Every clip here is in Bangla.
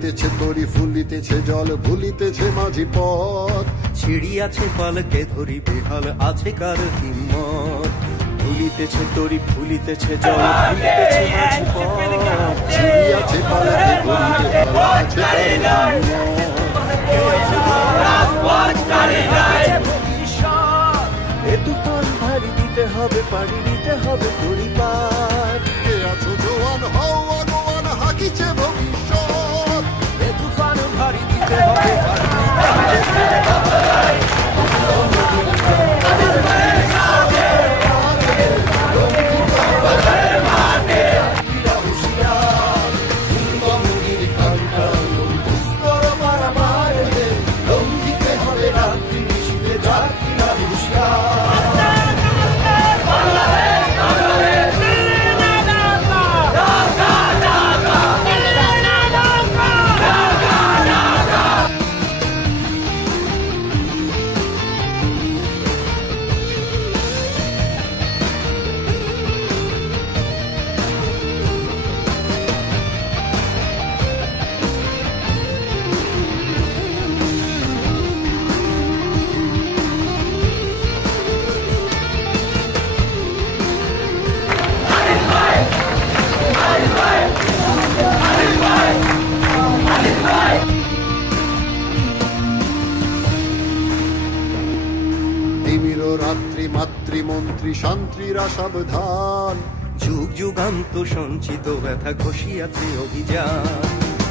দুলিতেছে তরি ফুলিতেছে জল ভুলিতেছে মাঝি পথ ছিড়িয়াছে পালকে ধরি বেহাল আছে কার হিম্মত দুলিতেছে তরি ফুলিতেছে জল ভুলিতেছে মাঝি পথ ছিড়িয়াছে পালকে ধরি বেহাল আছে কার এ তুফান ভারী দিতে হবে পাড়ি দিতে হবে তরি পার কে আছো জোয়ান হও আনোয়ান হাকিছে ভবিষ্যৎ এ তুফান ভারী দিতে হবে পাড়ি দিতে রাত্রি মাতৃমন্ত্রী শান্তিরা সাবধান যুগ যুগান্ত সঞ্চিত ব্যথা ঘষিয়াছে অভিযান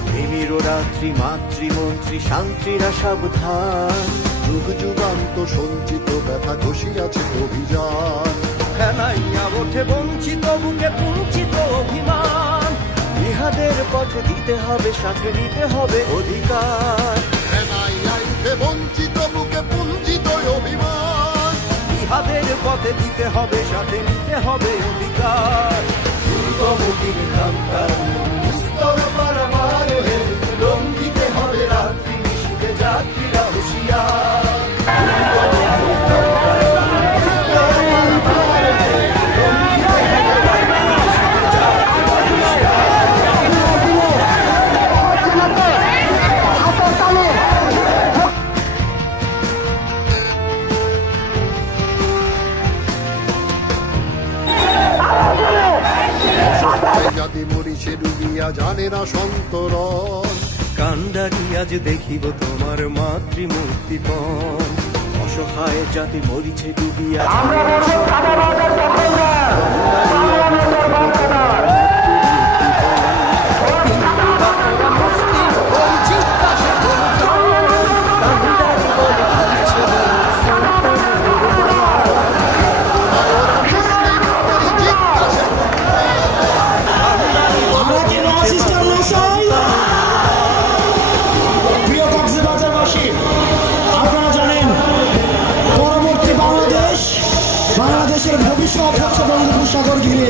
প্রেমীর রাত্রি মাতৃমন্ত্রী শান্তিরা সাবধান যুগ যুগান্ত সঞ্চিত ব্যথা ঘষিয়াছে অভিযান ফেলাইয়া ওঠে বঞ্চিত বুকে পুঞ্চিত অভিমান ইহাদের পথে দিতে হবে সাথে নিতে হবে অধিকার ফেলাইয়া উঠে বঞ্চিত বুকে পুঞ্জিত অভিমান ইহাদের পথে দিতে হবে সাথে নিতে হবে অধিকার দুর্গমুখীর কান্তার স্তর পারাবার হে লঙ্ঘিতে হবে রাত্রি নিশীথে যাত্রীরা হুঁশিয়ার জাতি মরিছে ডুবিয়া জানে না সন্তরণ কান্ডারি আজ দেখিব তোমার মাতৃমূর্তিপণ অসহায় জাতি মরিছে ডুবিয়া বাংলাদেশের ভবিষ্যৎ হচ্ছে বঙ্গোপসাগর ঘিরে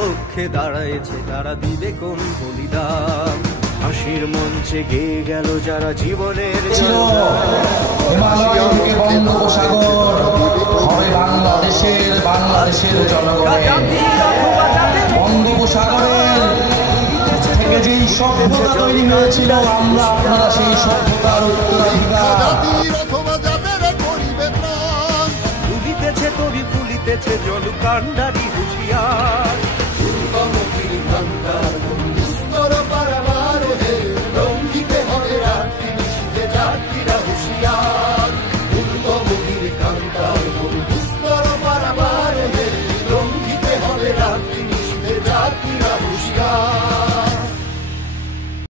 লক্ষ্যে দাঁড়ায়েছে তারা দিবে কোন বলিদান হাসির মঞ্চে গেয়ে গেল যারা জীবনের হিমালয় থেকে বঙ্গোপসাগর হবে বাংলাদেশের জনগণের বঙ্গোপসাগরের থেকে যেই সভ্যতা তৈরি হয়েছিল আমরা আপনারা সেই সভ্যতার উত্তরাধিকার ডুবিতেছে তরি ফুলিতেছে জল কান্ডারি